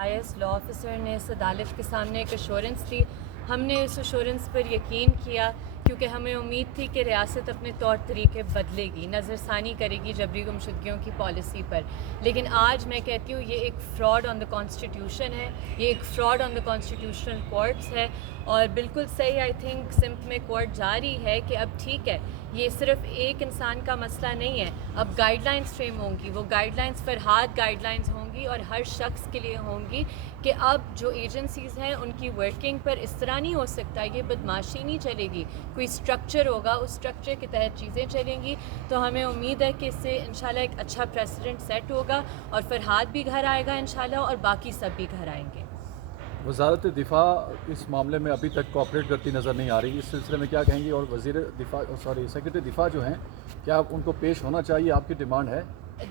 IS law officer نے اس عدالت کے سامنے ایک ایشورنس دی. ہم نے اس ایشورنس پر یقین کیا کیونکہ ہمیں امید تھی کہ ریاست اپنے طور طریقے بدلے گی, نظر ثانی کرے گی جبری گمشدگیوں کی پالیسی پر. لیکن آج میں کہتی ہوں یہ ایک فراڈ آن دا کانسٹیٹیوشن ہے, یہ ایک فراڈ آن دا کانسٹیٹیوشنل کورٹس ہے. اور بالکل صحیح آئی تھنک سمت میں کورٹ جا رہی ہے کہ اب ٹھیک ہے, یہ صرف ایک انسان کا مسئلہ نہیں ہے, اب گائیڈ لائنس فریم ہوں گی. وہ guide lines Farhad guide lines ہوں گی اور ہر شخص کے لیے ہوں گی کہ اب جو ایجنسیز ہیں ان کی ورکنگ پر اس طرح نہیں ہو سکتا, یہ بدماشی نہیں چلے گی, کوئی اسٹرکچر ہوگا, اس اسٹرکچر کے تحت چیزیں چلیں گی. تو ہمیں امید ہے کہ اس سے انشاءاللہ ایک اچھا پریسیڈنٹ سیٹ ہوگا اور فرحاد بھی گھر آئے گا انشاءاللہ, اور باقی سب بھی گھر آئیں گے. وزارت دفاع اس معاملے میں ابھی تک کوآپریٹ کرتی نظر نہیں آ رہی, اس سلسلے میں کیا کہیں گی؟ اور سیکرٹری دفاع جو ہیں, کیا ان کو پیش ہونا چاہیے؟ آپ کی ڈیمانڈ ہے؟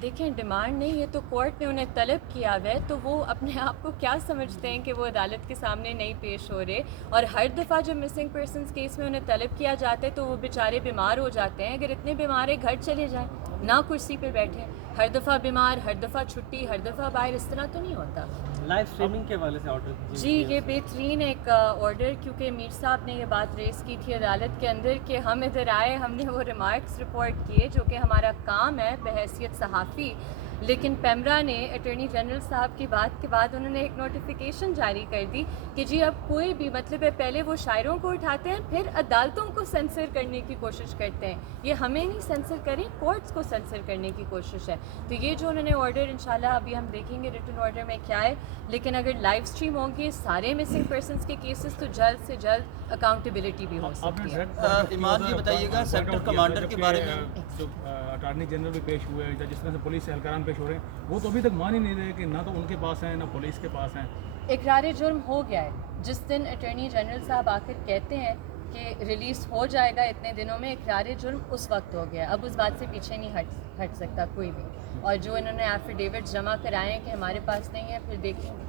دیکھیں ڈیمانڈ نہیں, یہ تو کورٹ نے انہیں طلب کیا ہوا ہے, تو وہ اپنے آپ کو کیا سمجھتے ہیں کہ وہ عدالت کے سامنے نہیں پیش ہو رہے. اور ہر دفعہ جب مسنگ پرسنس کیس میں انہیں طلب کیا جاتا ہے تو وہ بیچارے بیمار ہو جاتے ہیں. اگر اتنے بیمار ہیں گھر چلے جائیں, نہ کرسی پہ بیٹھیں. ہر دفعہ بیمار, ہر دفعہ چھٹی, ہر دفعہ باہر, اس طرح تو نہیں ہوتا. لائیو اسٹریمنگ کے حوالے سے آرڈر جی یہ بہترین ایک آرڈر, کیونکہ میر صاحب نے یہ بات ریز کی تھی عدالت کے اندر کہ ہم ادھر آئے, ہم نے وہ ریمارکس رپورٹ کیے جو کہ ہمارا کام ہے بحیثیت صحافی. لیکن پیمرا نے اٹارنی جنرل صاحب کی بات کے بعد انہوں نے ایک نوٹیفیکیشن جاری کر دی کہ جی اب کوئی بھی مطلب ہے, پہلے وہ شاعروں کو اٹھاتے ہیں پھر عدالتوں کو سینسر کرنے کی کوشش کرتے ہیں. یہ ہمیں نہیں سینسر کریں, کورٹس کو سینسر کرنے کی کوشش ہے. تو یہ جو انہوں نے آرڈر انشاءاللہ ابھی ہم دیکھیں گے ریٹن آرڈر میں کیا ہے, لیکن اگر لائیو اسٹریم ہوں گے سارے مسنگ پرسنس کے کیسز تو جلد سے جلد اکاؤنٹیبلٹی بھی ہو سکتی ہے. ایمان جی بتائیے گا سیکٹر کمانڈر کے بارے میں, جو اٹارنی جنرل بھی پیش ہوئے ہیں, جس طرح سے پولیس اہلکاران پیش ہو رہے ہیں, وہ تو ابھی تک مان ہی نہیں رہے کہ نہ تو ان کے پاس ہیں نہ پولیس کے پاس ہیں. اقرار جرم ہو گیا ہے, جس دن اٹارنی جنرل صاحب آ کر کہتے ہیں کہ ریلیز ہو جائے گا اتنے دنوں میں, اقرار جرم اس وقت ہو گیا. اب اس بات سے پیچھے نہیں ہٹ سکتا کوئی بھی. اور جو انہوں نے ایفیڈیوٹ جمع کرائے ہیں کہ ہمارے پاس نہیں ہے, پھر دیکھیں گے,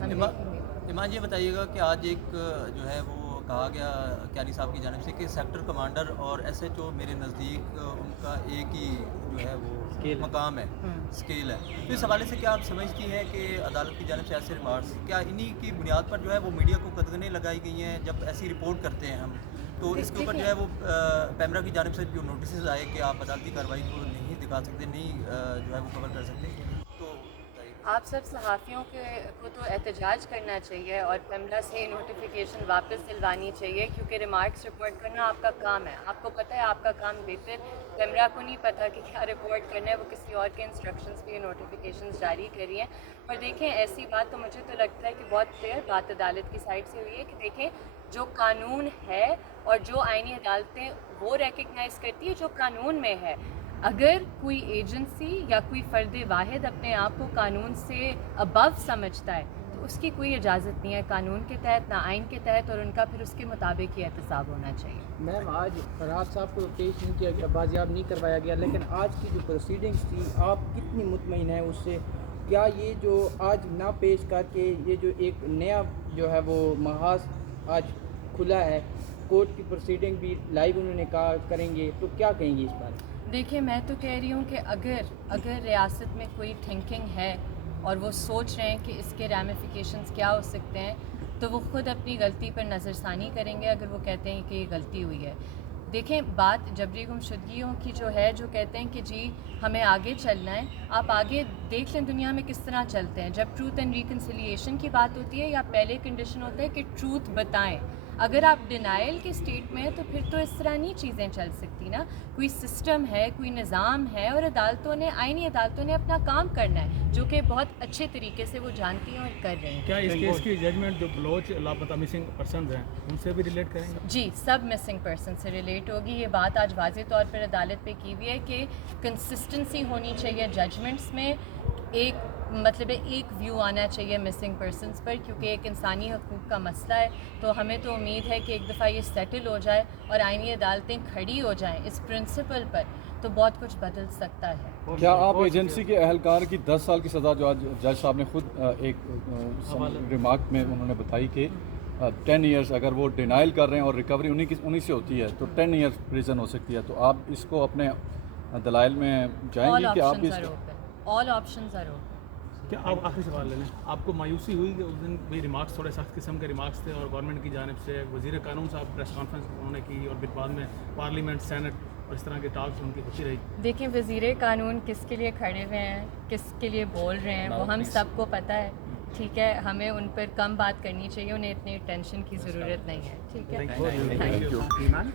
ہم دیکھیں گے. ایمان جی بتائیے گا کہ آج ایک جو ہے وہ کہا گیا کیانی صاحب کی جانب سے کہ سیکٹر کمانڈر اور ایس ایچ او میرے نزدیک ان کا ایک ہی جو ہے وہ مقام ہے, اسکیل ہے. تو اس حوالے سے کیا آپ سمجھتی ہیں کہ عدالت کی جانب سے ایسے ریمارکس کیا انہی کی بنیاد پر جو ہے وہ میڈیا کو قدغنیں لگائی گئی ہیں جب ایسی رپورٹ کرتے ہیں ہم, تو اس کے اوپر جو ہے وہ پیمرا کی جانب سے جو نوٹسز آئے کہ آپ عدالتی کارروائی کو نہیں دکھا سکتے, نہیں جو ہے وہ کور کر سکتے, تو آپ سب صحافیوں کو تو احتجاج کرنا چاہیے اور پیمرا سے نوٹیفیکیشن واپس دلوانی چاہیے, کیونکہ ریمارکس رپورٹ کرنا آپ کا کام ہے. آپ کو پتہ ہے آپ کا کام بہتر, پیمرا کو نہیں پتہ کہ کیا رپورٹ کرنا ہے, وہ کسی اور کے انسٹرکشنز پہ نوٹیفیکیشنز جاری کری ہیں. اور دیکھیں ایسی بات تو مجھے تو لگتا ہے کہ بہت کلیئر بات عدالت کی سائڈ سے ہوئی ہے کہ دیکھیں جو قانون ہے اور جو آئینی عدالتیں وہ ریکگنائز کرتی ہے جو قانون میں ہے. اگر کوئی ایجنسی یا کوئی فرد واحد اپنے آپ کو قانون سے ابو سمجھتا ہے تو اس کی کوئی اجازت نہیں ہے قانون کے تحت نہ آئین کے تحت, اور ان کا پھر اس کے مطابق ہی احتساب ہونا چاہیے. میم آج فرحاد صاحب کو پیش نہیں کیا گیا, بازیاب نہیں کروایا گیا, لیکن آج کی جو پروسیڈنگس تھی آپ کتنی مطمئن ہیں اس سے؟ کیا یہ جو آج نہ پیش کر کے یہ جو ایک نیا جو ہے وہ محاذ آج کھلا ہے, کورٹ کی پروسیڈنگ بھی لائیو انہوں نے کہا کریں گے, تو کیا کہیں گے اس بارے میں؟ دیکھیں میں تو کہہ رہی ہوں کہ اگر ریاست میں کوئی تھنکنگ ہے اور وہ سوچ رہے ہیں کہ اس کے ریمیفیکیشنز کیا ہو سکتے ہیں, تو وہ خود اپنی غلطی پر نظر ثانی کریں گے اگر وہ کہتے ہیں کہ یہ غلطی ہوئی ہے. دیکھیں بات جبری گمشدگیوں کی جو ہے, جو کہتے ہیں کہ جی ہمیں آگے چلنا ہے, آپ آگے دیکھ لیں دنیا میں کس طرح چلتے ہیں. جب ٹروتھ اینڈ ریکنسیلیشن کی بات ہوتی ہے یا پہلے کنڈیشن ہوتا ہے کہ ٹروتھ بتائیں. اگر آپ ڈینائل کے اسٹیٹ میں ہیں تو پھر تو اس طرح نہیں چیزیں چل سکتی نا. کوئی سسٹم ہے, کوئی نظام ہے, اور عدالتوں نے, آئینی عدالتوں نے اپنا کام کرنا ہے, جو کہ بہت اچھے طریقے سے وہ جانتی ہیں اور کر رہے ہیں. کیا اس کیس کی ججمنٹ جو بلوچ لاپتہ مسنگ پرسنز ہیں ان سے بھی ریلیٹ کریں گے؟ جی سب مسنگ پرسن سے ریلیٹ ہوگی. یہ بات آج واضح طور پر عدالت پہ کی ہوئی ہے کہ کنسسٹنسی ہونی چاہیے ججمنٹس میں, ایک مطلب ایک ویو آنا چاہیے مسنگ پرسنس پر, کیونکہ ایک انسانی حقوق کا مسئلہ ہے. تو ہمیں تو امید ہے کہ ایک دفعہ یہ سیٹل ہو جائے اور آئینی عدالتیں کھڑی ہو جائیں اس پرنسپل پر, تو بہت کچھ بدل سکتا ہے. کیا آپ ایجنسی کے اہلکار کی 10 سال کی سزا جو آج جج صاحب نے خود ایک ریمارک میں انہوں نے بتائی کہ 10 ایئرس اگر وہ ڈینائل کر رہے ہیں اور ریکوری انہی سے ہوتی ہے تو 10 ایئرس پریزن ہو سکتی ہے, تو آپ اس کو اپنے دلائل میں جائیں گے کہ آپ آل آپشنز آر اوپن. کیا آپ آخری سوال لے لیں، آپ کو مایوسی ہوئی کہ اس دن بھی ریمارکس تھوڑے سخت قسم کے ریمارکس تھے اور گورنمنٹ کی جانب سے وزیر قانون صاحب پریس کانفرنس انہوں نے کی اور پھر بعد میں پارلیمنٹ سینٹ اور اس طرح کے ٹاکس ان کی ہوتی رہی؟ دیکھیں وزیر قانون کس کے لیے کھڑے ہوئے ہیں، کس کے لیے بول رہے ہیں، وہ ہم سب کو پتہ ہے، ٹھیک ہے. ہمیں ان پر کم بات کرنی چاہیے، انہیں اتنی ٹینشن کی ضرورت نہیں ہے، ٹھیک ہے. Thank you.